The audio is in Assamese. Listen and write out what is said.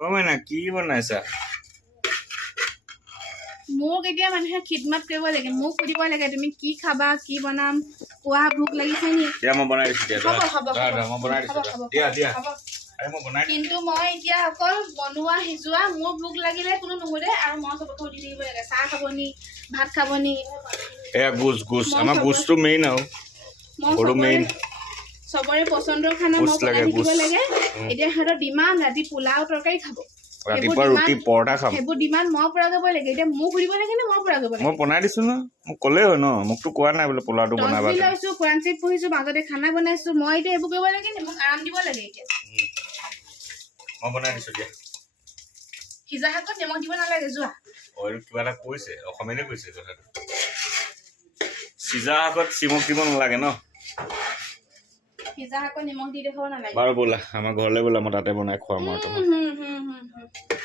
মাইনা কি বনাইছা মোক এতিয়া মানুহে খিদমত কৰিব লাগে মোক সুধিব লাগে তুমি কি খাবা কি বনাম কোৱা ভোক লাগিছে নি দিয়া মই বনাই দিছো দিয়া হ'ব মই বনাই দিছো দিয়া আৰে মই বনাই কিন্তু মই এতিয়া অকল বনোৱা সিজোৱা মোৰ ভোক লাগিলে কোনো নুসুধে আৰু মই চবকে সুধি থাকিব লাগে চাহ খাব নি ভাত খাব নি এয়া গুছ আমাৰ গুছটো মেইন আৰু মই গৰু মেইন চবৰে পচন্দৰ খানা মই বনাই থাকিব লাগে এতিয়া সিহঁতৰ ডিমাণ্ড ৰাতি পোলাও তৰকাৰী খাব ৰাতিপুৱা ৰুটি পৰঠা খাম সেইবোৰ ডিমাণ্ড মই পুৰা কৰিব লাগে এতিয়া মোক সুধিব লাগে নে মই পুৰা কৰিব লাগে মই বনাই দিছো ন মোক ক'লেই হয় ন মোকতো কোৱা নাই বোলে পোলাওটো বনাবা লৈছো কোৰাণ চিট পঢ়িছো মাজতে খানা বনাইছো মই এতিয়া এইবোৰ কৰিব লাগে নে মোক আৰাম দিব লাগে এতিয়া মই বনাই দিছো দিয়া সিজা শাকত নিমখ দিব নালাগে যোৱা কিবা এটা কৈছে অসমীয়াতে কৈছে কথাটো সিজা শাকত চিমক দিব নালাগে ন সিজা শাকত নিমখ দি দেখাব নালাগে বাৰু ব'লা আমাৰ ঘৰলৈ ব'লা মই তাতে বনাই খুৱাম আৰু তোমাক